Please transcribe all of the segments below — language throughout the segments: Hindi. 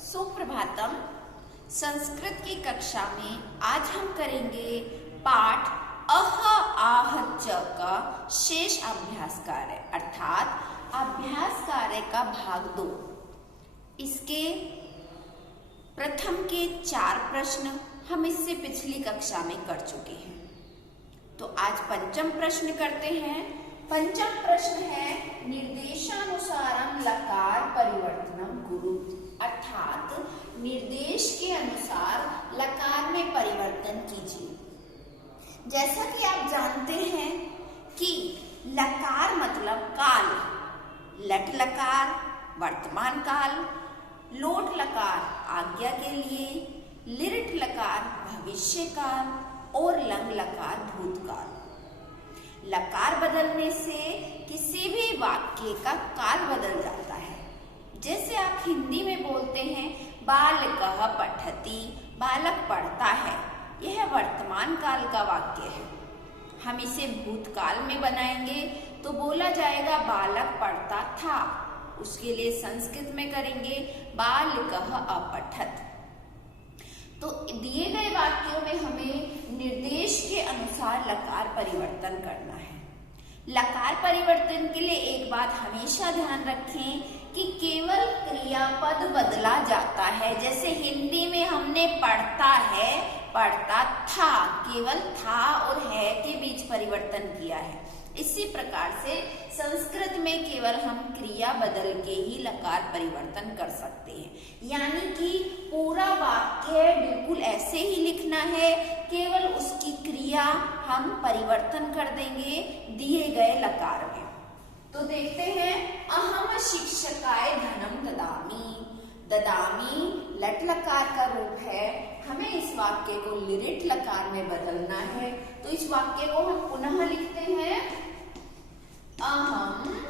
सुप्रभातम। संस्कृत की कक्षा में आज हम करेंगे पाठ अह आह च का शेष अभ्यास कार्य अर्थात अभ्यास कार्य का भाग 2। इसके प्रथम के 4 प्रश्न हम इससे पिछली कक्षा में कर चुके हैं। तो आज पंचम प्रश्न करते हैं। पंचम प्रश्न है निर्देशानुसारम लकार परिवर्तनम गुरु अर्थात निर्देश के अनुसार लकार में परिवर्तन कीजिए। जैसा कि आप जानते हैं कि लकार मतलब काल, लट लकार वर्तमान काल, लोट लकार आज्ञा के लिए, लिट लकार भविष्य काल और लंग लकार भूतकाल। लकार बदलने से किसी भी वाक्य का काल बदल जाता है। जैसे आप हिंदी में बोलते हैं बालकः पठति, बालक पढ़ता है, यह वर्तमान काल का वाक्य है। हम इसे भूतकाल में बनाएंगे तो बोला जाएगा बालक पढ़ता था। उसके लिए संस्कृत में करेंगे बालकः अपठत। तो दिए गए वाक्यों में हमें निर्देश के अनुसार लकार परिवर्तन करना है। लकार परिवर्तन के लिए एक बात हमेशा ध्यान रखें कि केवल क्रियापद बदला जाता है। जैसे हिंदी में हमने पढ़ता है, पढ़ता था, केवल था और है के बीच परिवर्तन किया है। इसी प्रकार से संस्कृत में केवल हम क्रिया बदल के ही लकार परिवर्तन कर सकते हैं। यानी कि पूरा वाक्य बिल्कुल ऐसे ही लिखना है, केवल उसकी क्रिया हम परिवर्तन कर देंगे दिए गए लकार में। तो देखते हैं अहम शिक्षकाय धनम ददामी। ददामी लट लकार का रूप है, हमें इस वाक्य को लिट लकार में बदलना है। तो इस वाक्य को हम पुनः लिखते हैं अहम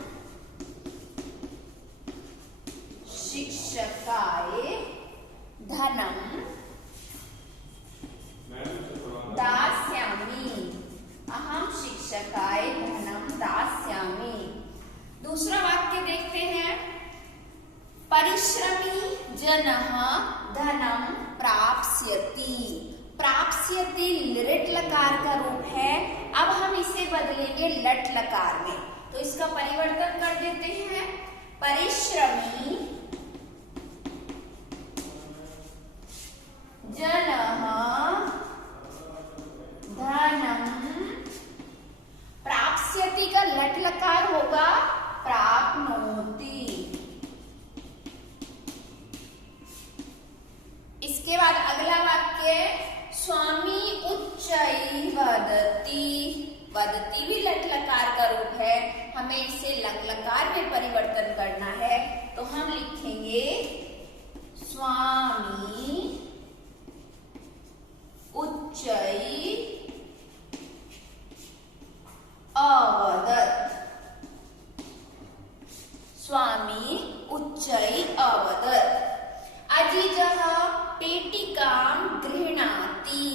शिक्षकाय धनम दास्यामि। अहम शिक्षकाय धनम दास्यामि। दूसरा वाक्य देखते हैं परिश्रमी जनः धनम प्राप्स्यति। प्राप्स्यति लिट लकार का रूप है, अब हम इसे बदलेंगे लट लकार में। तो इसका परिवर्तन कर देते हैं परिश्रमी जनः धनम प्राप्स्यति का लट लकार होगा प्राप्नोति। इसके बाद अगला वाक्य स्वामी उच्चै वदति। वदति भी लट लकार का रूप है, हमें इसे लंग लकार में परिवर्तन करना है। तो हम लिखेंगे स्वामी उच्चै अवदत्। स्वामी उच्चै अवदत्। अजीजः पेटिकां गृह्णाति।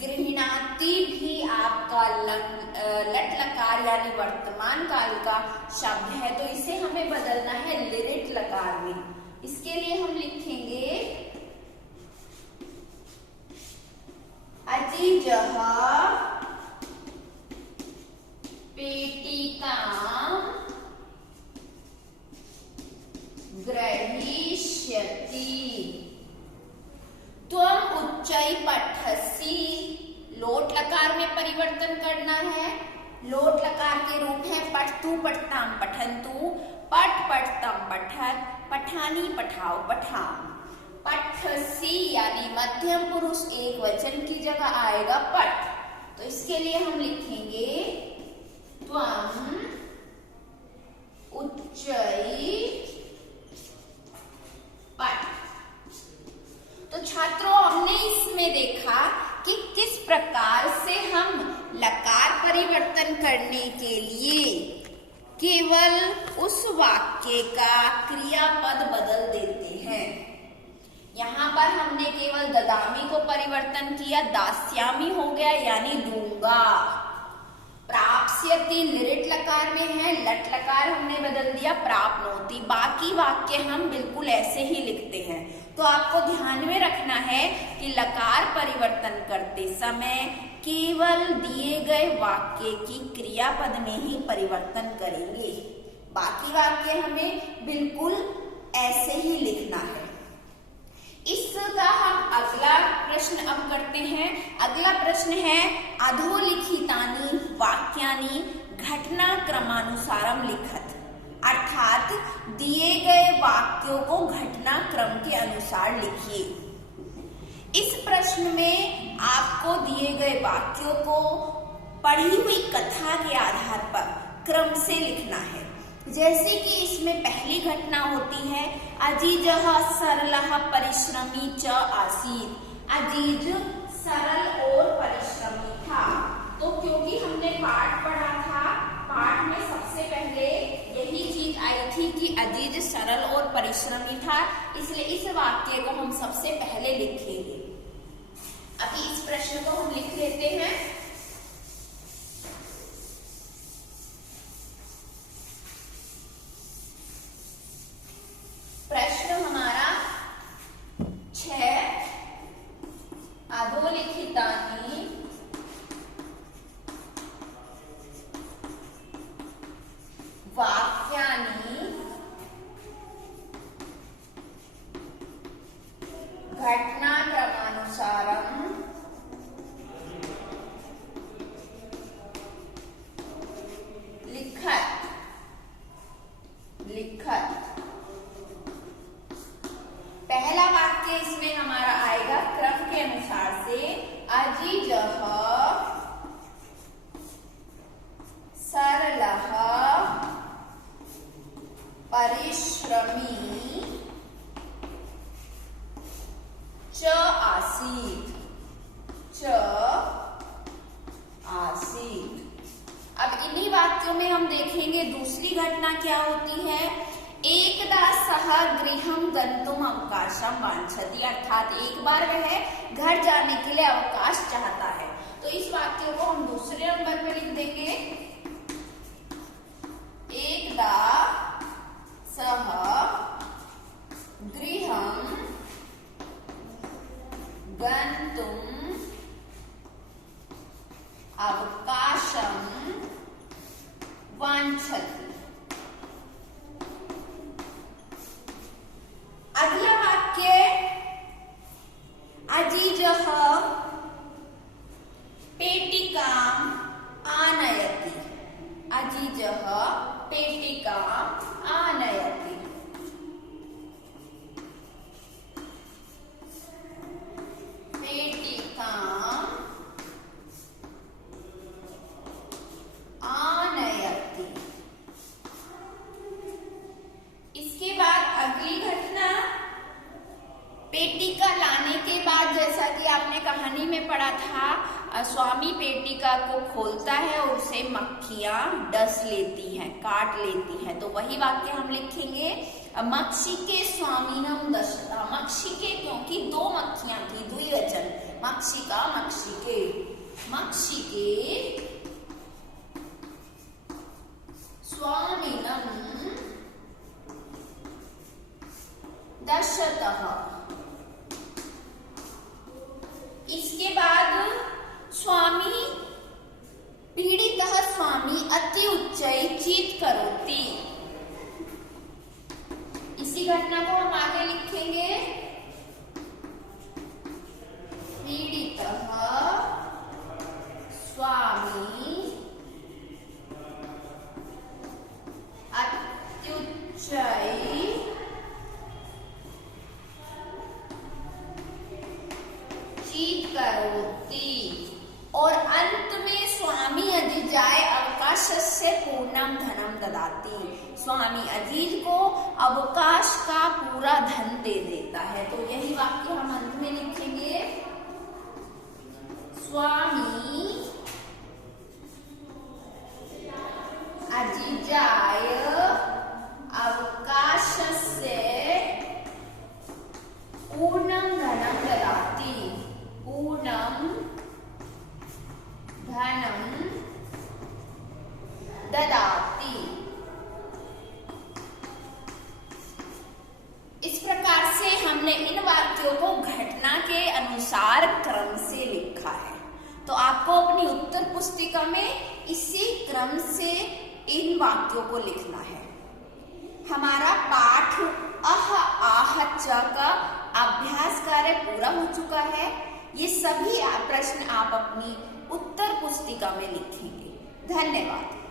गृह्णाति भी आपका लट लकार यानी वर्तमान काल का शब्द है, तो इसे हमें बदलना है लिट लकार में। इसके लिए हम लिखेंगे अजीजः पेटिकां ग्रहीष्यति। त्वम उच्चै पठसि। लोट लकार में परिवर्तन करना है। लोट लकार के रूप है पठतु पठताम पठन्तु, पठ पठतम पठत, पठानी पठाओ पठाम। पठसि यानी मध्यम पुरुष एक वचन की जगह आएगा पठ। तो इसके लिए हम लिखेंगे त्वम उच्चै पठ। तो छात्रों, हमने इसमें देखा कि किस प्रकार से हम लकार परिवर्तन करने के लिए केवल उस वाक्य का क्रियापद बदल देते हैं। यहाँ पर हमने केवल ददामी को परिवर्तन किया, दास्यामी हो गया यानी दूंगा। प्राप्स्यति लिरिट लकार में है, लट लकार हमने बदल दिया प्राप्नोति। बाकी वाक्य हम बिल्कुल ऐसे ही लिखते हैं। तो आपको ध्यान में रखना है कि लकार परिवर्तन करते समय केवल दिए गए वाक्य की क्रियापद में ही परिवर्तन करेंगे। बाकी वाक्य हमें बिल्कुल ऐसे ही लिखना है। इसका हम अगला प्रश्न अब करते हैं। अगला प्रश्न है अधोलिखितानि वाक्यानि घटनाक्रमानुसारम लिखत, अर्थात दिए गए वाक्यों को घटनाक्रम के अनुसार लिखिए। इस प्रश्न में आपको दिए गए वाक्यों को पढ़ी हुई कथा के आधार पर क्रम से लिखना है। जैसे कि इसमें पहली घटना होती है अजीजः सरलः परिश्रमी च आसीत्। अजीज सरल और परिश्रमी था। तो क्योंकि हमने पाठ पढ़ा था, पाठ में सबसे पहले यही चीज आई थी कि अजीज सरल और परिश्रमी था, इसलिए इस वाक्य को हम सबसे पहले लिखेंगे। अभी इस प्रश्न को हम लिख लेते हैं। प्रश्न हमारा 6 अधोलिखितानि वाक्यानि घटनाक्रमानुसारं लिखत। पहला वाक्य इसमें हमारा आएगा क्रम के अनुसार से अजीजः सरलः परिश्रमी च आसीत्। अब इन्हीं वाक्यों में हम देखेंगे दूसरी घटना क्या होती है। एकदा सह गृहं गन्तुम् अवकाशं वाञ्छति, अर्थात एक बार वह घर जाने के लिए अवकाश चाहता है। तो इस वाक्य को हम दूसरे नंबर पे लिख देंगे। एकदा सह गृहं गन्तुम् अवकाशं वाञ्छति। अगला वाक्य अजीजः पेटिकाम् आनयति। अजीजः पेटिकाम् आनयति। पेटिकाम् आनयति। इसके बाद अगली घटना पेटिका लाने के बाद, जैसा कि आपने कहानी में पढ़ा था, स्वामी पेटिका को खोलता है और उसे मक्खियां डस लेती हैं, काट लेती हैं। तो वही वाक्य हम लिखेंगे मक्षिके स्वामिनम दशता। मक्षिके क्योंकि दो मक्खियां थी, द्विवचन मक्षिका मक्षिके। मक्षिके स्वामिनम दशतः। इसके बाद स्वामी पीड़ितः स्वामी अति उच्चै चीत करोति। इसी घटना को हम आगे लिखेंगे। पीड़ितः स्वामी अत्युच्चै चीत करोति। और अंत में स्वामी अजीजाय अवकाशस्य पूर्णम धनम ददाति। स्वामी अजीज को अवकाश का पूरा धन दे देता है। तो यही वाक्य हम अंत में लिखेंगे। स्वामी अजीजाय अवकाशस्य पूर्णम धनम ददाति। पूर्णम धनम हमने इन वाक्यों को घटना के अनुसार क्रम से लिखा है। तो आपको अपनी उत्तर पुस्तिका में इसी क्रम से इन वाक्यों को लिखना है। हमारा पाठ अह आह च का अभ्यास कार्य पूरा हो चुका है। ये सभी प्रश्न आप अपनी उत्तर पुस्तिका में लिखेंगे। धन्यवाद।